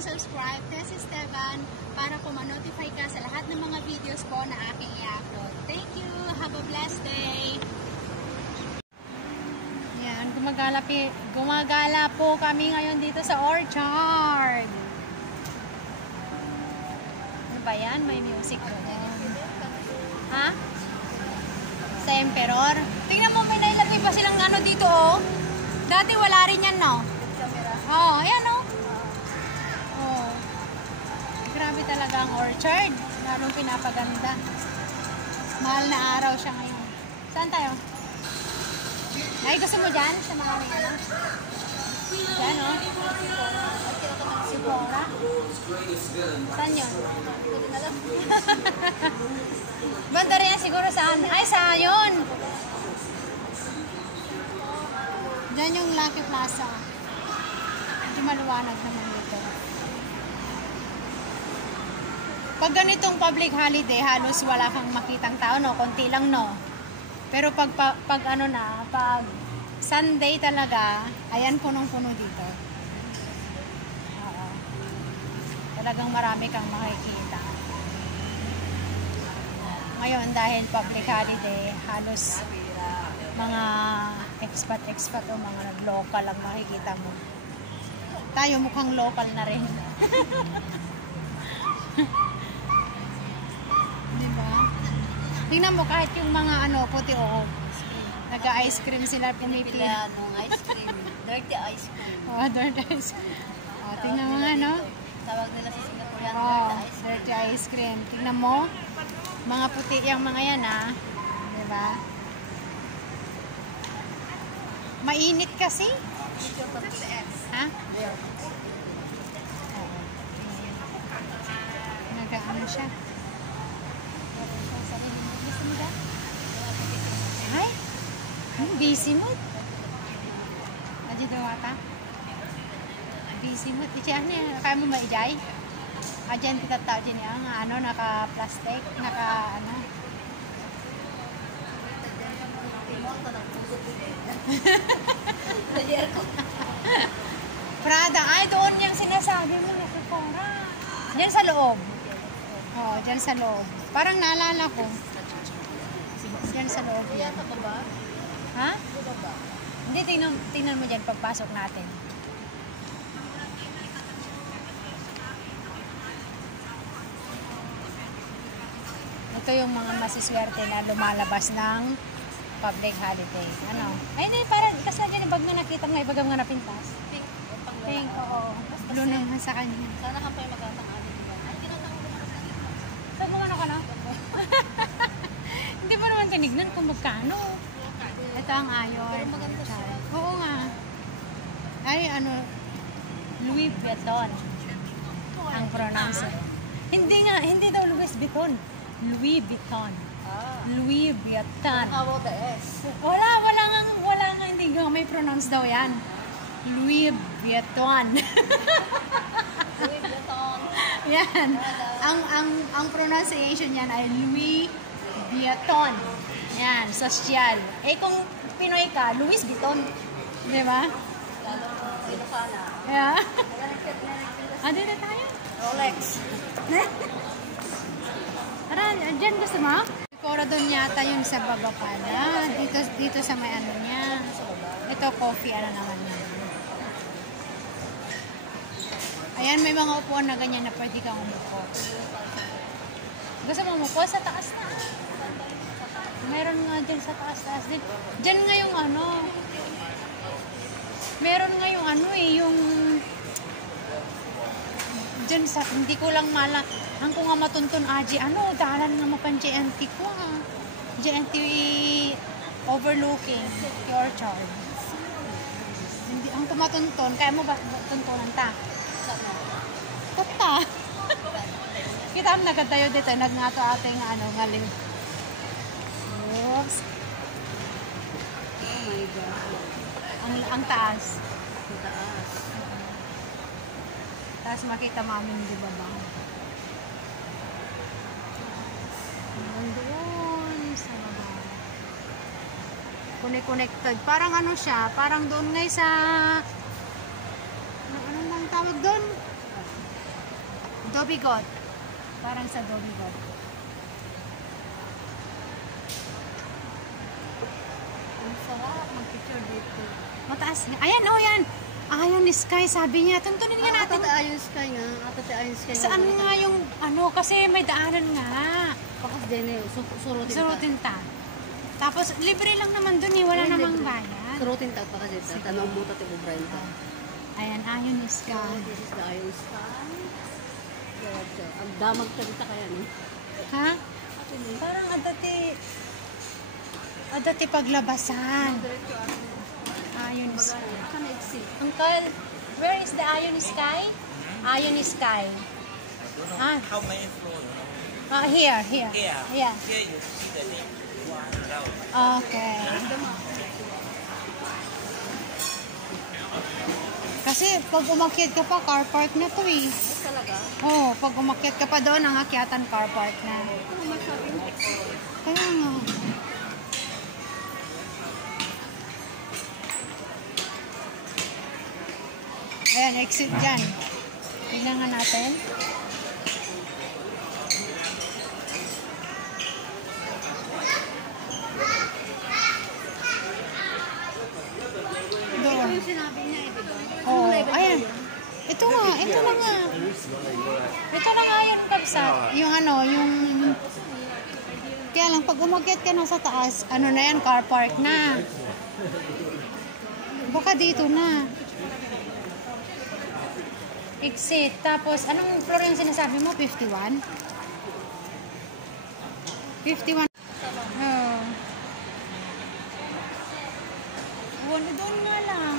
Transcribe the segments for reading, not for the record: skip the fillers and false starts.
subscribe, Tess Esteban, para po ma-notify ka sa lahat ng mga videos po na aking i-upload. Thank you! Have a blessed day! Yan, gumagala po kami ngayon dito sa orchard. Ano ba yan? May music doon. Ha? Sa Emperor? Tingnan mo, may nailagay pa silang ano dito, oh. Dati wala rin yan, no? Oo, ayan, oh. Oh. Grabe talaga ang orchard. Lalong pinapaganda. Mahal na araw siya ngayon. Saan tayo? Ay, gusto mo dyan? Sa mga ano? Dyan, oh. Sipora? Saan yun? Banda rin yan siguro saan? Ay, sa yun! Dyan yung Lucky Plaza. Medyo maluwanag naman dito. Pag ganitong public holiday, halos wala kang makitang tao, no? Konti lang, no? Pero pag ano na, pag Sunday talaga, ayan punong-puno dito. Oo. Talagang marami kang makikita. Ngayon, dahil public holiday, halos mga expat o mga nag-local ang makikita mo. Tayo mukhang local na rin. Diba? Tingnan mo kahit yung mga ano, puti o nag-ice cream sila pinipili. Ice cream. Dirty ice cream. Oh, dirty ice cream. Oh, tingnan mo nga, no? Tawag nila sa Singaporean dirty ice cream. Tingnan mo. Mga puti yung mga yan, ha? Diba? Mainit kasi. Ha? Nag-ano siya. Gusto mo ba? Ay? Busy mo? Aji dawata? Busy mo? Iti ano kaya mo maijay? Ajan kita tao dyan yung ano, naka-plastic, naka-ano. Prada, ay doon yung sinasabi mo, Sephora. Diyan sa loob. Oo, diyan sa loob. Parang naalala ko. Diyan sa loob. Yata ba ba? Ha? Hindi, tingnan mo dyan pagpasok natin. Ito yung mga masiswerte na lumalabas ng public holiday. Ano? Ay, hindi, parang kasi dyan yung bag na nakita nga, ibagam nga napintas. Pink. Pink, oo. Blue naman sa kanya. Sana ka pa yung magtatang-ali. Ay, ginatang mo naman sa dito. Saan mo ano ka na? Hindi mo naman tinignan kung magkano. Ito ang ayon. Pero maganda siya. Oo nga. Ay, ano, Louis Vuitton. Ang pronounce. Hindi daw Louis Vuitton. Louis Vuitton. Louis Vuitton. How about the S? Wala nga, hindi nga may pronounce daw yan. Louis Vuitton. Louis Vuitton. Yan. Ang pronunciation yan ay Louis Vuitton. Yan, sosyal. Eh kung Pinoy ka, Louis Vuitton. Di ba? Lalo sa Ilocana. Yeah. Dito tayo. Rolex. Tara, dyan gusto mo? Kora doon yata yun sa baba pala. Dito sa may ano niya. Ito, coffee, ano naman yan. Ayan, may mga upuan na ganyan na pwede kang umupo. Gusto mo umupo? Sa taas na. Meron nga dyan sa taas-taas din. Dyan nga yung ano. Meron nga yung ano yung dyan sa, hindi ko lang ang ko nga matuntun dalan nga mapan JNT ko ha. JNT overlooking the orchard. Hindi, ang kumatuntun, kaya mo ba tuntunan ta? Tata. Kita ang nagadayo dito, nagngato ating ngaliw. Oops. Oh my God. Ang taas. Ang taas. Tapos makita mamin di baba. Doon sa baba. Connected. Parang ano siya, parang doon ngay sa ano bang tawag doon? Dobigot. Parang sa Dobigot. Ang sarap mag-picture dito. Mataas. Ayan, oh yan. Iron Sky, sabi niya. Tuntunin nga natin. Atat Iron Sky nga. Atat Iron Sky nga. Saan nga yung, ano, kasi may daanan nga. Pakas din eh. Surutin ta. Surutin ta. Tapos, libre lang naman dun eh. Wala Ay, namang libre. bayan. Surutin ta pakas dito. Tanong mo ta tibo Brian ta. Ayan, Iron Sky. This is the Iron Sky. Diretso. Ang damag ka dito kaya no? Ha? Parang adati paglabasan. Diretso ano. Iron Sky. Saan exit? Uncle, where is the Iron Sky? Iron Sky. Ah, How many floors? here. Here. Yeah. Here you see the name. One round. Okay. Kasi pag umakyat ka pa, car park na to eh. Talaga? Oo, pag umakyat ka pa doon, ang akyatan car park na. Ano masabing exit? Kaya nga. Ayan, exit dyan. Tingnan nga natin. Doon. Yung sinabi niya eh, diba? Oo, ayan. Ito na nga. Ito na nga yung kabsat. Yung ano, yung... Kaya lang, pag umakyat ka na sa taas, ano na yan, car park na. Baka dito na. Exit. Tapos, anong floor yung sinasabi mo? 51? 51. Oo. Doon nga lang.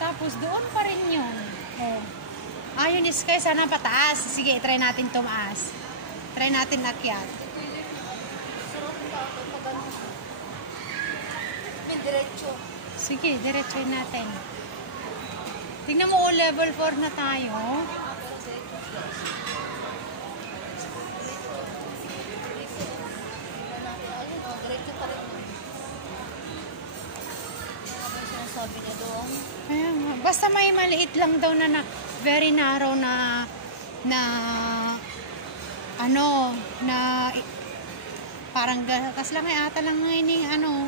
Tapos doon pa rin yun. Oh. Ayun is kaya sana pataas. Sige, try natin tumaas. Try natin akyat. Diretso. Sige, diretsoy natin. Tingnan mo, level 4 na tayo. Ayun o, diretso pa rin. Ano yung sinasabi niya doon? Kaya nga. Basta may maliit lang daw na very narrow na ano, na parang gas lang ay ata lang ngayon ano.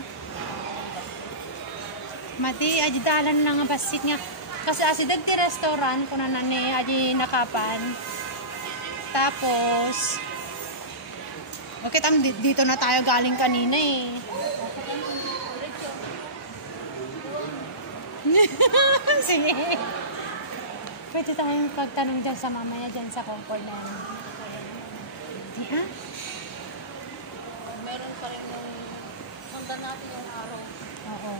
Mati, aji dalan na nga basit nga. Kasi asi dagti restaurant ko na nani, aji nakapan. Tapos, okay, dito na tayo galing kanina eh. Sige. Pwede tayong pagtanong dyan sa mamaya dyan sa Concord na yan. Di ha? Meron pa rin yung sundan natin yung araw. Oo.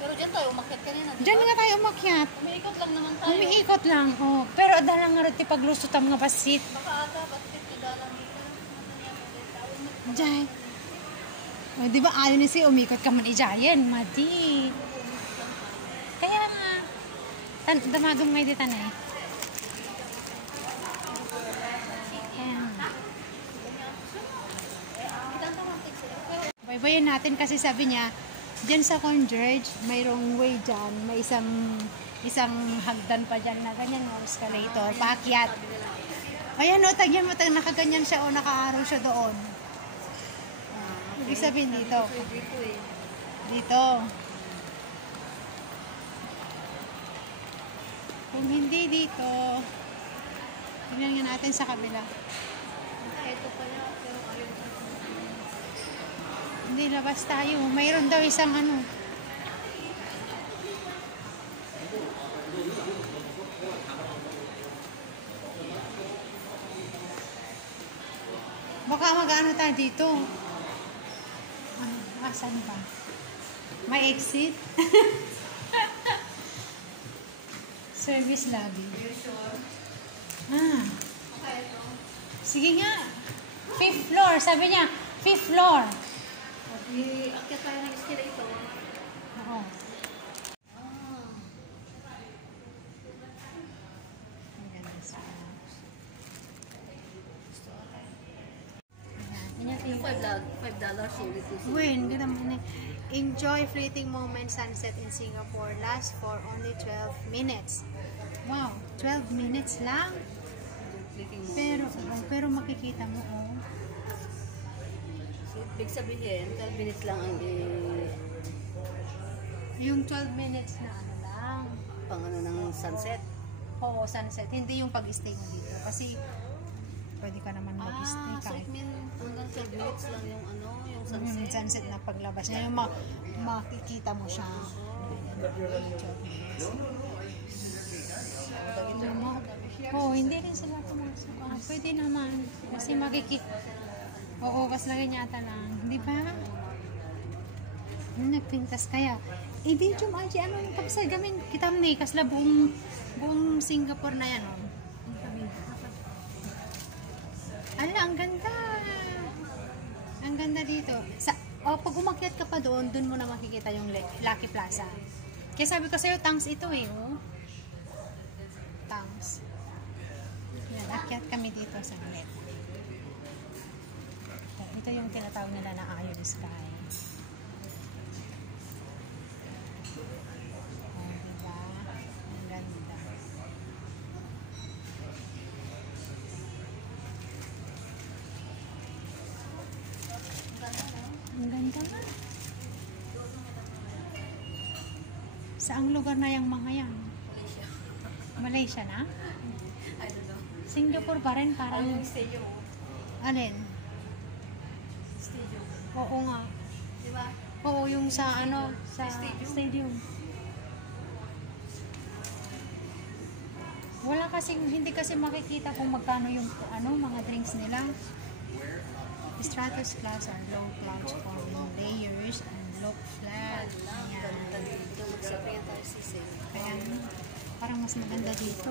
Pero dyan tayo, umakyat kanina. Diba? Dyan nga tayo umakyat. Umiikot lang naman tayo. Umiikot lang. Oh. Pero adalang nga rin paglusot ang mga basit. Baka ata, ba't dalang dito? Diyan. O, di ba ayaw ni si umikot ka man ijayan? Madi. Kaya nga. Damagam ngay dito na eh. Kaya nga. Baybayin natin kasi sabi niya, dyan sa Converge, mayroong way dyan, may isang hagdan pa dyan na ganyan o escalator, paakyat. Ayan o, tagyan mo, nakaganyan siya o nakaaraw siya doon. Ibig sabihin dito. Dito. Kung hindi dito, tingnan nga natin sa kabila. Ito pala, pero ayaw sa Hindi, labas tayo. Mayroon daw isang ano. Baka mag-ano tayo dito. Asan ba? May exit? Service lobby. Ah. Sige nga. 5th floor. Sabi niya, 5th floor. Akyat tayo ng escalator. Oo. Ang ganda sa... Yung $5 sulit yung sulit. Win, hindi naman eh. Enjoy fleeting moments sunset in Singapore. Last for only 12 minutes. Wow, 12 minutes lang. Clicking mo. Pero makikita mo, oh. So, ibig sabihin, 12 minutes lang ang Yung 12 minutes na ano lang. pang ano ng sunset. Oo, sunset. Hindi yung pag-stay mo dito. Kasi, pwede ka naman mag-stay So kahit it mean hanggang 12 minutes lang yung ano, yung yung sunset. sunset na paglabas niya. Yung makikita mo siya. 12 minutes. Oo, hindi rin sila pumasok. Pwede naman. Kasi makikita. Oo, kas lagi yata lang. Di ba? Nagpintas kaya. Video mo, Aji, ano yung kapsay gamin? Kita mo ni, kasla buong Singapore na yan, oh. Ala, ang ganda. Ang ganda dito. Pag umakyat ka pa doon mo na makikita yung Lucky Plaza. Kaya sabi ko sa'yo, Tangs ito eh, oh. Tangs. Yan, akyat kami dito sa ulit. Ito yung tinatawag nila na Iron Sky. Oh, diba? Ang ganda. Ang ganda nga. Saang lugar na yung mga yan? Malaysia na? I don't know. Singapore pa rin parang... Stadium. Alin? Stadium. Oo nga. Di ba? Oo, yung sa ano, sa stadium. Wala kasi, hindi kasi makikita kung magkano yung ano, mga drinks nila. Stratus class are low clouds forming layers and look flat. Ayan. Dito magsabihin tayo sisig. Kaya parang mas maganda dito.